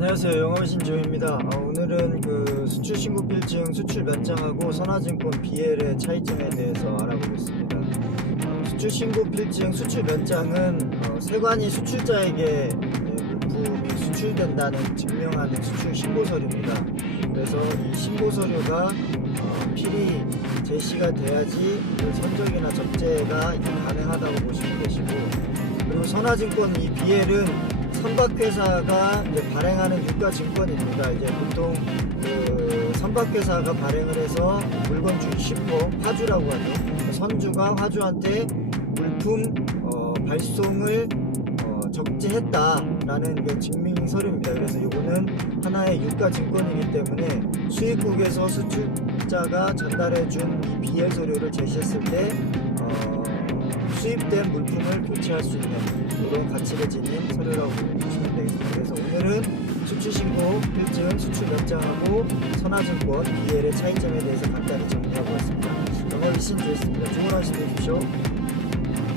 안녕하세요. 영어신 조입니다. 아, 오늘은 그 수출 신고 필증 수출 면장하고 선화증권 BL의 차이점에 대해서 알아보겠습니다. 어, 수출 신고 필증 수출 면장은 어, 세관이 수출자에게 네, 물품이 수출된다는 증명하는 수출 신고 서류입니다. 그래서 이 신고 서류가 어, 필히 제시가 돼야지 그 선적이나 적재가 가능하다고 보시면 되시고 그리고 선화증권 이 BL은 선박회사가 이제 발행하는 유가증권입니다. 이제 보통 그 선박회사가 발행을 해서 물건 중 슈퍼 화주라고 하죠. 선주가 화주한테 물품 어, 발송을 어, 적재했다라는 그 증명 서류입니다. 그래서 이거는 하나의 유가증권이기 때문에 수입국에서 수출자가 전달해준 이 BL 서류를 제시했을 때 어, 수입된 물품을 교체할 수 있는 이런 가치를 지닌 서류라고 보시면 되겠습니다. 그래서 오늘은 수출신고, 필증, 수출 면장하고 선화증권, BL의 차이점에 대해서 간단히 정리하고 왔습니다. 영어 리신 조였습니다. 좋은 하루 되십시오.